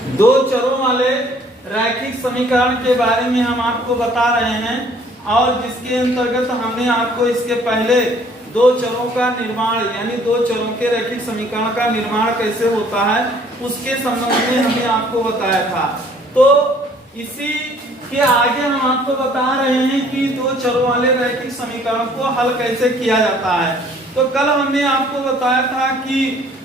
दो चरों वाले रैखिक समीकरण के बारे में हम आपको बता रहे हैं और जिसके अंतर्गत हमने आपको इसके पहले दो चरों का निर्माण यानी दो चरों के रैखिक समीकरण का निर्माण कैसे होता है उसके संबंध में हमने आपको बताया था। तो इसी के आगे हम आपको बता रहे हैं कि दो चरों वाले रैखिक समीकरण को हल कैसे किया जाता है। तो कल हमने आपको बताया था कि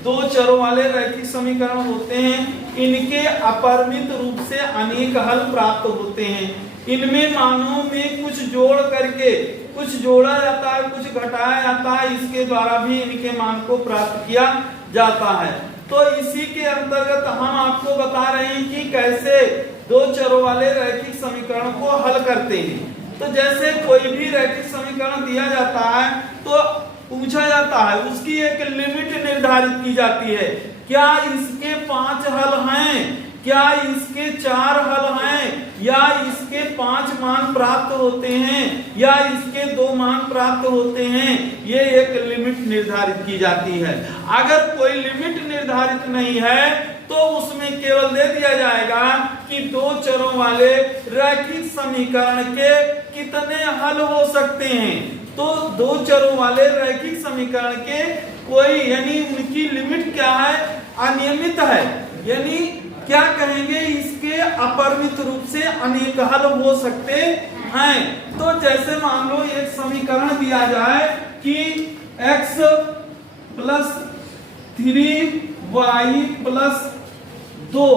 दो चरों वाले रैखिक समीकरण होते हैं, इनके अपरिमित रूप से अनेक हल प्राप्त होते हैं। इनमें मानों में कुछ जोड़ करके कुछ जोड़ा जाता है, कुछ घटाया जाता है, इसके द्वारा भी इनके मान को प्राप्त किया जाता है। तो इसी के अंतर्गत हम आपको बता रहे हैं कि कैसे दो चरों वाले रैखिक समीकरण को हल करते हैं। तो जैसे कोई भी रैखिक समीकरण दिया जाता है तो पूछा जाता है, उसकी एक लिमिट निर्धारित की जाती है। क्या इसके 5 हल हैं, क्या इसके 4 हल हैं, या इसके 5 मान प्राप्त होते हैं, या इसके 2 मान प्राप्त होते हैं, ये एक लिमिट निर्धारित की जाती है। अगर कोई लिमिट निर्धारित नहीं है तो उसमें केवल दे दिया जाएगा कि दो चरों वाले रैखिक समीकरण के कितने हल हो सकते हैं। तो दो चरों वाले रैखिक समीकरण के कोई यानी उनकी लिमिट क्या है, अनियमित है, यानी क्या कहेंगे, इसके अपरिमित रूप से अनेक हल हो सकते हैं। तो जैसे मान लो एक समीकरण दिया जाए कि x + 3y + 2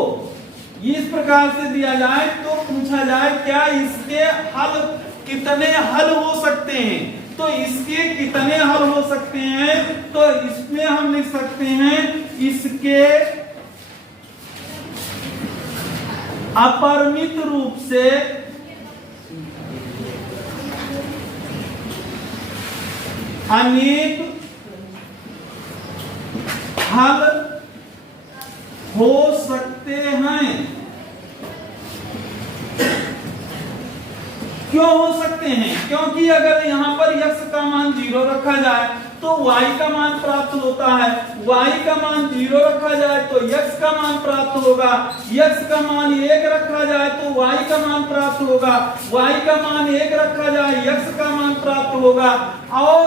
इस प्रकार से दिया जाए तो पूछा जाए क्या इसके हल कितने हल हो सकते हैं। तो इसके कितने हल हो सकते हैं, तो इसमें हम लिख सकते हैं इसके अपरिमित रूप से अनेक हल हो सकते हैं। क्यों हो सकते हैं, क्योंकि अगर यहाँ पर x का मान 0 रखा जाए तो y का मान प्राप्त होता है, y का मान 0 रखा जाए तो x का मान प्राप्त होगा, x का मान 1 रखा जाए तो y का मान प्राप्त होगा, y का मान 1 रखा जाए x का मान प्राप्त होगा, और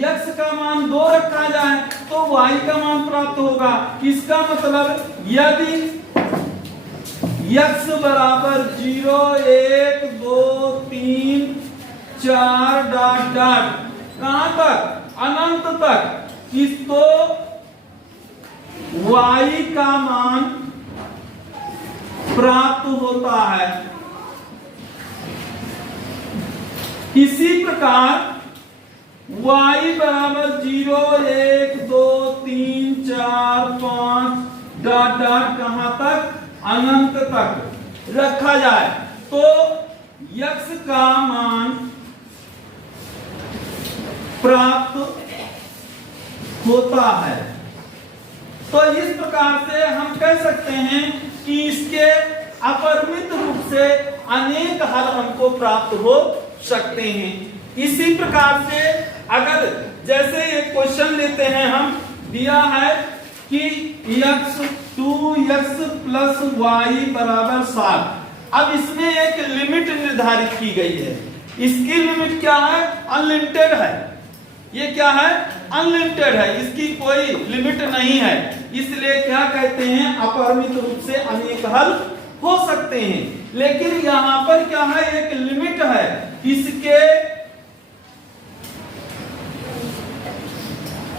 x का मान 2 रखा जाए तो y का मान प्राप्त होगा। इसका मतलब यदि x बराबर 0 1 2 3 4 डॉट डॉट कहां तक, अनंत तक, इस तो y का मान प्राप्त होता है। इसी प्रकार y बराबर 0 1 2 3 4 5 डॉट डॉट कहां तक, अनंत तक रखा जाए तो x का मान प्राप्त होता है। तो इस प्रकार से हम कह सकते हैं कि इसके अपरिमित रूप से अनेक हल हमको प्राप्त हो सकते हैं। इसी प्रकार से अगर जैसे एक क्वेश्चन लेते हैं, हम दिया है कि x 2x + y = 7। अब इसमें एक लिमिट निर्धारित की गई है। इसकी लिमिट क्या है, अनलिमिटेड है। ये क्या है, अनलिमिटेड है, इसकी कोई लिमिट नहीं है। इसलिए क्या कहते हैं, अपरिमित रूप से अनेक हल हो सकते हैं। लेकिन यहां पर क्या है, एक लिमिट है, इसके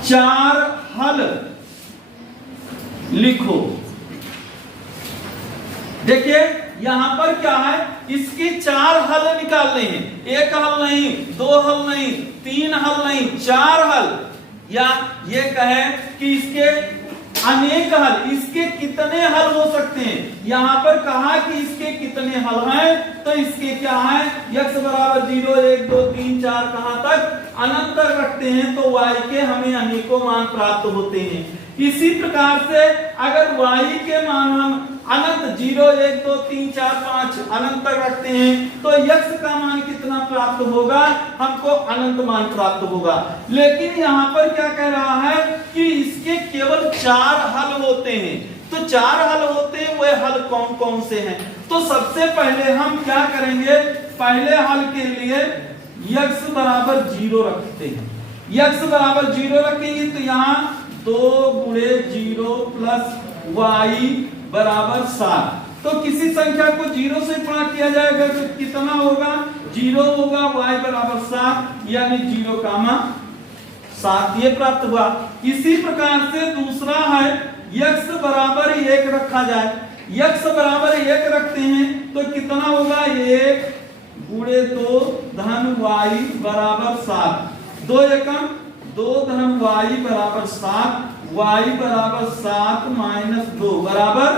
4 हल लिखो। देखिए यहां पर क्या है, इसके 4 हल निकालने हैं, 1 हल नहीं, 2 हल नहीं, 3 हल नहीं, 4 हल, या ये कहे कि इसके अनेक हल, इसके कितने हल हो सकते हैं। यहां पर कहा कि इसके कितने हल हैं, तो इसके क्या है, x बराबर 0 1 2 3 4 कहां तक, अनंत तक रखते हैं तो y के हमें अनेकों मान प्राप्त होते हैं। इसी प्रकार से अगर y के मान हम अनंत 0 1 2 3 4 5 अनंत तक रखते हैं तो x का मान कितना प्राप्त होगा, हमको अनंत मान प्राप्त होगा। लेकिन यहाँ पर क्या कह रहा है कि इसके केवल 4 हल होते हैं। तो 4 हल होते हैं, वह हल कौन कौन से हैं। तो सबसे पहले हम क्या करेंगे, पहले हल के लिए x बराबर 0 रखते हैं। x बराबर 0 रखेंगे तो यहाँ 2 गुणे 0 प्लस y बराबर 7। तो किसी संख्या को 0 से गुणा किया जाएगा तो कितना होगा, 0 होगा, y बराबर 7 यानी 0,7 ये प्राप्त हुआ। इसी प्रकार से दूसरा है x बराबर 1 रखा जाए। x बराबर 1 रखते हैं तो कितना होगा, 1 गुणे 2 धन y बराबर 7। 2 एकम 2 धन y बराबर 7, y बराबर 7 माइनस 2 बराबर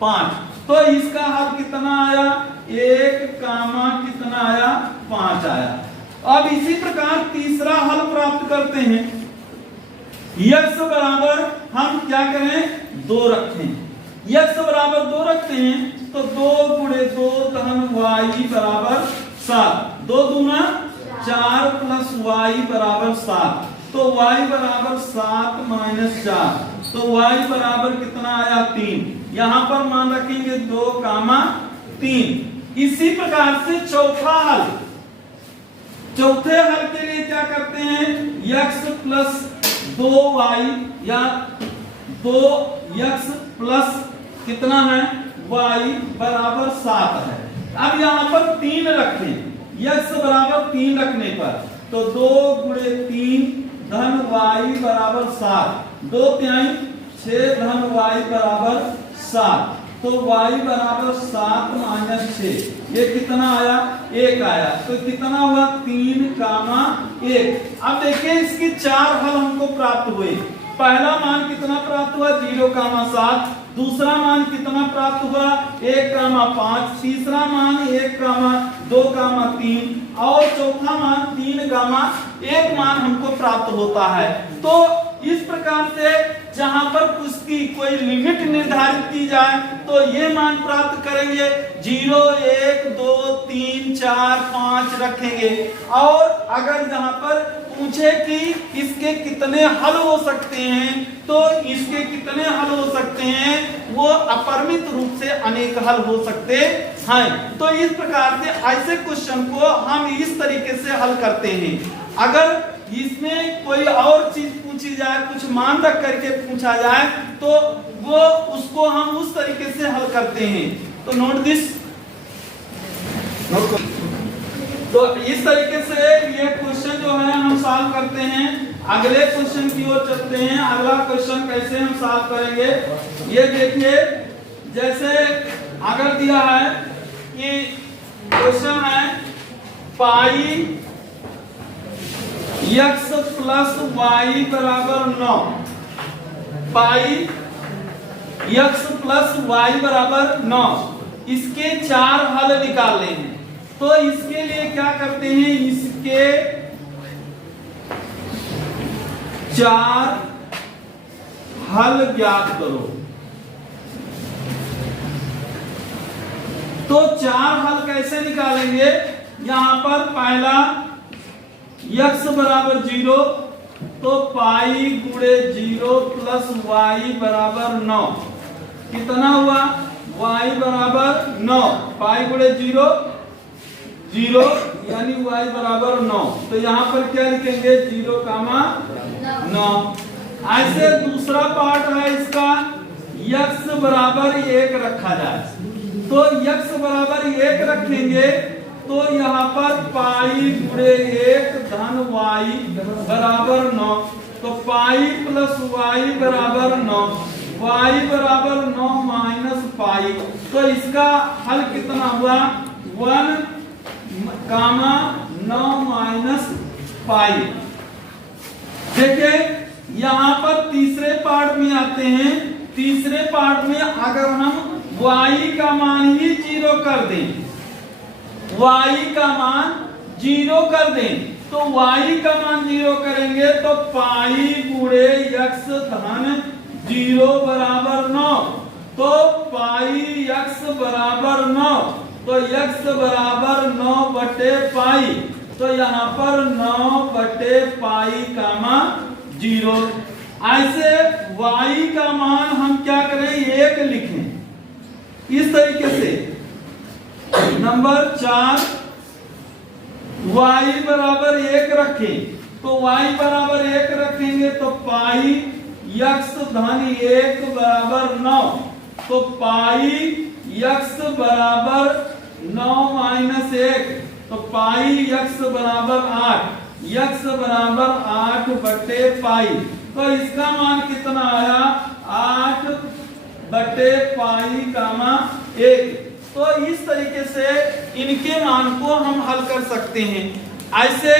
5। तो इसका हल कितना आया, 1 कामा कितना आया, 5 आया। अब इसी प्रकार तीसरा हल प्राप्त करते हैं। x बराबर हम क्या करें, 2 रखें। x बराबर 2 रखते हैं तो 2 गुणे 2 धन y बराबर 7, 2 दूना 4 प्लस y बराबर 7। तो y बराबर 7 माइनस 4, तो y बराबर कितना आया, 3। यहां पर मान रखेंगे 2 कामा 3। इसी प्रकार से चौथा हल, चौथे हल के लिए क्या करते हैं, x प्लस 2y या 2x प्लस कितना है, y बराबर 7 है। अब यहाँ पर 3 रखें, x बराबर 3 रखने पर तो 2 गुणे 3 धन y बराबर 7, 2 तिहाई 6 धन y बराबर 7। तो y बराबर 7 माइनस 6 ये कितना आया, 1 आया। तो कितना हुआ, 3 कामा 1। अब देखिए इसकी 4 हल हमको प्राप्त हुए। पहला मान कितना प्राप्त हुआ, 0,7। दूसरा मान कितना प्राप्त हुआ, 1,5। तीसरा मान 1,2,3 और चौथा मान 3,1 मान हमको प्राप्त होता है। तो इस प्रकार से जहां पर उसकी कोई लिमिट निर्धारित की जाए तो ये मान प्राप्त करेंगे। 0, 1, 2, 3, 4, 5 रखेंगे। और अगर जहां पर पूछे कि इसके कितने हल हो सकते हैं तो इसके कितने हल हो सकते हैं, वो अपरिमित रूप से अनेक हल हो सकते हैं। तो इस प्रकार से ऐसे क्वेश्चन को हम इस तरीके से हल करते हैं। अगर इसमें कोई और चीज पूछी जाए, कुछ मान रख करके पूछा जाए तो वो उसको हम उस तरीके से हल करते हैं। तो नोट दिस, तो इस तरीके से ये क्वेश्चन जो है हम सॉल्व करते हैं। अगले क्वेश्चन की ओर चलते हैं। अगला क्वेश्चन कैसे हम सॉल्व करेंगे, ये देखिए। जैसे अगर दिया है कि क्वेश्चन है पाई x प्लस y बराबर 9, पाई x प्लस y बराबर 9, इसके 4 हल निकालने हैं। तो इसके लिए क्या करते हैं, इसके 4 हल ज्ञात करो। तो 4 हल कैसे निकालेंगे, यहां पर पहला x बराबर 0 तो पाई गुणे 0 प्लस y बराबर 9 कितना हुआ, y बराबर 9। पाई गुणे 0 0 यानी y बराबर 9। तो यहाँ पर क्या लिखेंगे, 0,9। ऐसे दूसरा पार्ट है इसका, x बराबर 1 रखा जाए। तो x बराबर 1 रखेंगे तो यहाँ पर पाई गुणे 1 धन y बराबर 9। तो पाई प्लस y बराबर 9, y बराबर 9 माइनस पाई। तो इसका हल कितना हुआ, 1,9 माइनस पाई। देखिए यहाँ पर तीसरे पार्ट में आते हैं। तीसरे पार्ट में अगर हम y का मान ही 0 कर दें, y का मान 0 कर दें तो y का मान 0 करेंगे तो पाई गुणे x धन 0 बराबर 9। तो पाई x बराबर 9, तो x बराबर 9 बटे पाई। तो यहाँ पर 9 बटे पाई का मान 0। ऐसे y का मान हम क्या करें, 1 लिखें। नंबर 4 y बराबर 1 रखें, तो y बराबर 1 रखेंगे तो पाई x धन 1 बराबर 9, तो पाई x बराबर 9 माइनस 1, तो पाई x बराबर 8, x बराबर 8 बटे पाई। तो इसका मान कितना आया 8 बटे पाई कामा 1। तो इस तरीके से इनके मान को हम हल कर सकते हैं। ऐसे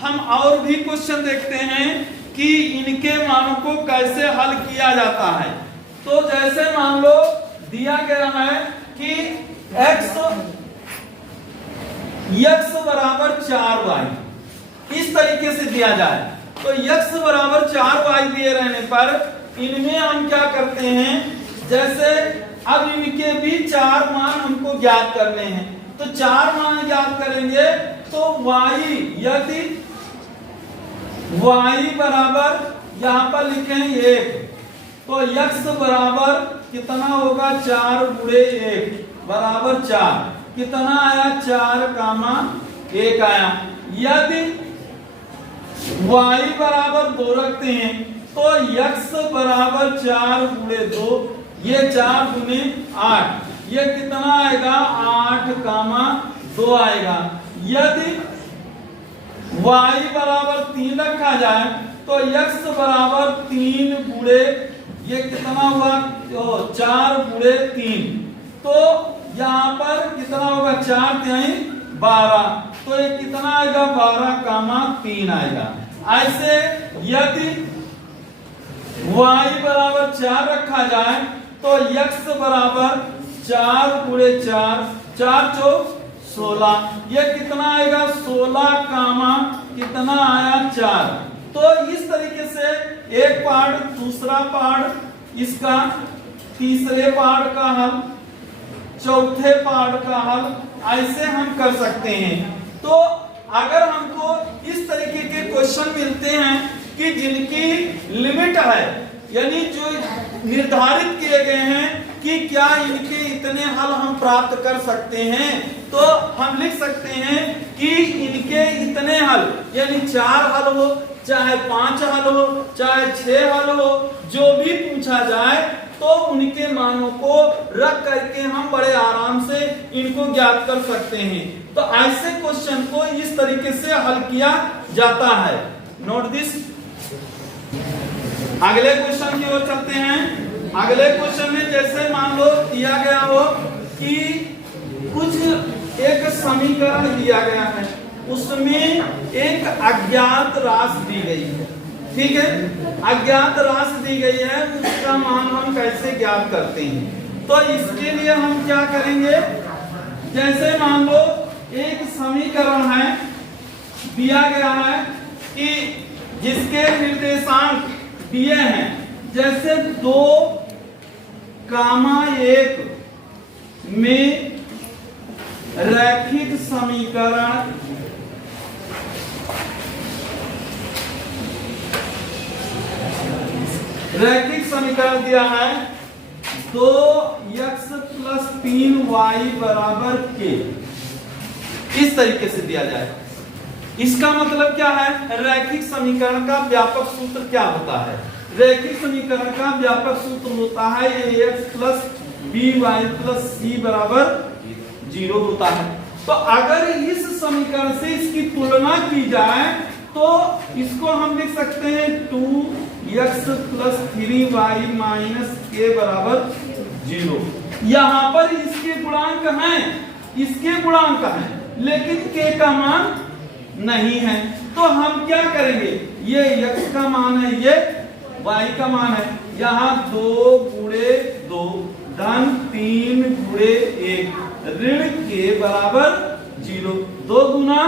हम और भी क्वेश्चन देखते हैं कि इनके मानों को कैसे हल किया जाता है। तो जैसे मान लो दिया गया है कि x बराबर 4y, इस तरीके से दिया जाए तो x बराबर 4y दिए रहने पर इनमें हम क्या करते हैं, जैसे अब इनके भी 4 मान हमको ज्ञात करने हैं, तो 4 मान ज्ञात करेंगे तो y, यदि y बराबर यहां पर लिखें 1, तो x बराबर कितना होगा 4 गुणे 1 बराबर 4, कितना आया 4 कामा 1 आया। यदि y बराबर 2 रखते हैं तो x बराबर 4 गुणे 2, ये 4 गुणे 8, ये कितना आएगा 8 कामा 2 आएगा। यदि y बराबर 3 रखा जाए तो x बराबर 3 गुणे, ये कितना हुआ 4 गुणे 3, तो यहाँ पर कितना होगा 4 तिहाई 12, तो ये कितना आएगा 12 कामा 3 आएगा। ऐसे यदि y बराबर 4 रखा जाए तो x बराबर 4 गुणे 4, 4 चौक 16, ये कितना आएगा 16 कामा कितना आया 4। तो इस तरीके से एक पार्ट, दूसरा पार्ट, इसका तीसरे पार्ट का हल, चौथे पार्ट का हल, ऐसे हम कर सकते हैं। तो अगर हमको इस तरीके के क्वेश्चन मिलते हैं कि जिनकी लिमिट है, यानी जो निर्धारित किए गए हैं कि क्या इनके इतने हल हम प्राप्त कर सकते हैं, तो हम लिख सकते हैं कि इनके इतने हल, यानी 4 हल हो, चाहे 5 हल हो, चाहे 6 हल हो, जो भी पूछा जाए तो उनके मानों को रख करके हम बड़े आराम से इनको ज्ञात कर सकते हैं। तो ऐसे क्वेश्चन को इस तरीके से हल किया जाता है। Note this. अगले क्वेश्चन की ओर चलते हैं। अगले क्वेश्चन में जैसे मान लो दिया गया हो कि कुछ एक समीकरण दिया गया है, उसमें एक अज्ञात राशि दी गई है, ठीक है, अज्ञात राशि दी गई है, उसका मान हम कैसे ज्ञात करते हैं। तो इसके लिए हम क्या करेंगे, जैसे मान लो एक समीकरण है, दिया गया है कि जिसके निर्देशांक दिए हैं, जैसे 2, 1 में रैखिक समीकरण दिया है 2x + 3y बराबर k, इस तरीके से दिया जाए। इसका मतलब क्या है, रैखिक समीकरण का व्यापक सूत्र क्या होता है। रैखिक समीकरण का व्यापक सूत्र होता है ax + by + c बराबर 0 होता है। तो अगर इस समीकरण से इसकी तुलना की जाए तो इसको हम लिख सकते हैं 2x + 3y - k बराबर 0। यहाँ पर इसके गुणांक हैं, इसके गुणांक हैं, लेकिन k का मान नहीं है। तो हम क्या करेंगे, ये x का मान है, ये y का मान है, यहाँ 2 गुणे 2 धन 3 गुणे 1 ऋण k बराबर 0, 2 गुना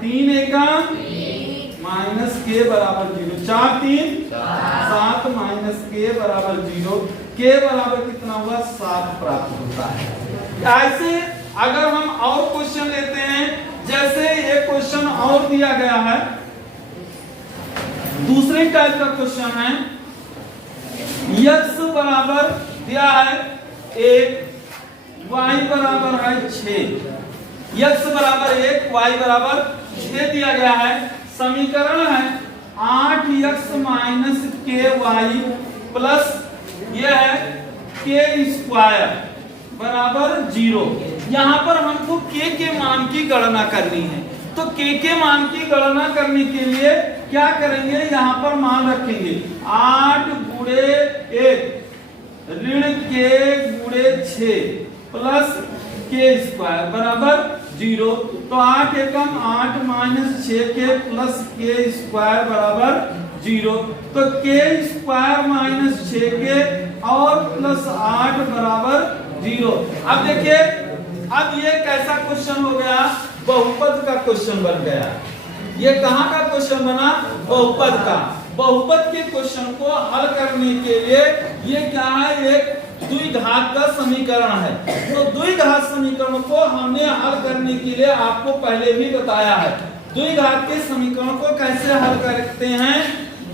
3 एका माइनस k बराबर 0, 4 3 7 माइनस k बराबर 0, k बराबर कितना हुआ 7 प्राप्त होता है। ऐसे अगर हम और क्वेश्चन लेते हैं, जैसे एक क्वेश्चन और दिया गया है, दूसरे टाइप का क्वेश्चन है, x बराबर दिया है 1, y बराबर है 6, x बराबर 1, y बराबर 6 दिया गया है। समीकरण है 8x माइनस ky प्लस यह है के स्क्वायर बराबर 0। यहाँ पर हमको के मान की गणना करनी है, तो के मान की गणना करने के लिए क्या करेंगे, यहाँ पर मान रखेंगे 8 गुणे 1 ऋण के गुणे 6 प्लस के स्क्वायर बराबर 0। तो 8 एकम 8 माइनस 6 के प्लस के स्क्वायर बराबर 0। तो के स्क्वायर माइनस 6 के और प्लस 8 बराबर 0। अब देखिए, अब ये कैसा क्वेश्चन हो गया, बहुपद का क्वेश्चन बन गया। ये कहाँ का क्वेश्चन बना, बहुपद का। बहुपद के क्वेश्चन को हल करने के लिए ये क्या है, एक द्विघात का समीकरण है। तो द्विघात समीकरण को हमने हल करने के लिए आपको पहले भी बताया है। द्विघात के समीकरण को कैसे हल करते हैं,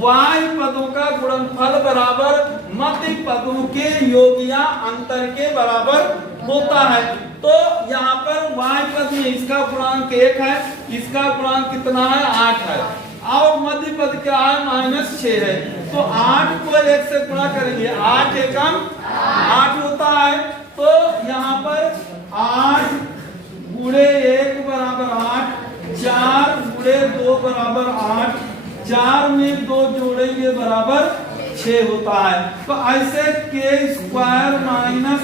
y पदों का गुणनफल बराबर मध्य पदों के योग या अंतर के बराबर होता है। तो यहाँ पर y पद में इसका गुणांक 1 है, इसका गुणांक कितना है, 8 है, और मध्य पद क्या है, -6 है। तो 8 को 1 से गुणा करेंगे, 8 एकम 8 होता है। तो यहाँ पर 8 गुणे 1 बराबर 8, 4 गुणे 2 बराबर 8, 4 में 2 जोड़ेंगे बराबर 6 होता है। तो ऐसे के स्क्वायर माइनस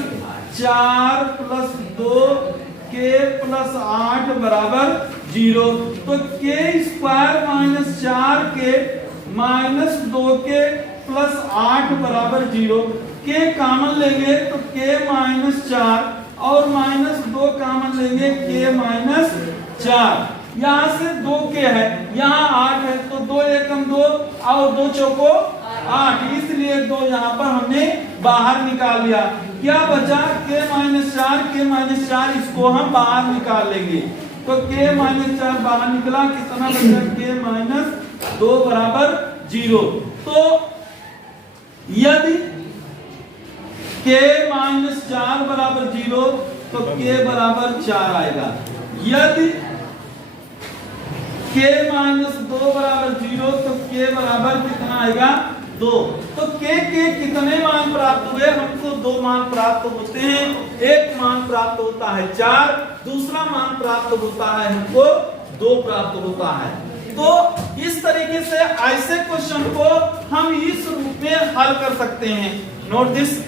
4 प्लस 2 के प्लस 8 बराबर 0। तो के स्क्वायर माइनस 4 के माइनस 2 के प्लस 8 बराबर 0। के कॉमन लेंगे तो के माइनस 4 और माइनस 2 कॉमन लेंगे के माइनस 4। यहाँ से 2 के है, यहाँ 8 है, तो 2 एकम 2 और 2 चौको 8, इसलिए 2 यहाँ पर हमने बाहर निकाल लिया। क्या बचा, के माइनस 4, इसको हम बाहर निकाल लेंगे। तो के माइनस 4 बाहर निकला, कितना बचा, के माइनस 2 बराबर 0। तो यदि के माइनस 4 बराबर 0 तो के बराबर 4 आएगा। यदि के माइनस 2 बराबर 0 तो के बराबर कितना आएगा, 2। तो के कितने मान प्राप्त हुए, हमको 2 मान प्राप्त होते हैं। एक मान प्राप्त होता है 4, दूसरा मान प्राप्त होता है हमको 2 प्राप्त होता है। तो इस तरीके से ऐसे क्वेश्चन को हम इस रूप में हल कर सकते हैं। Note this.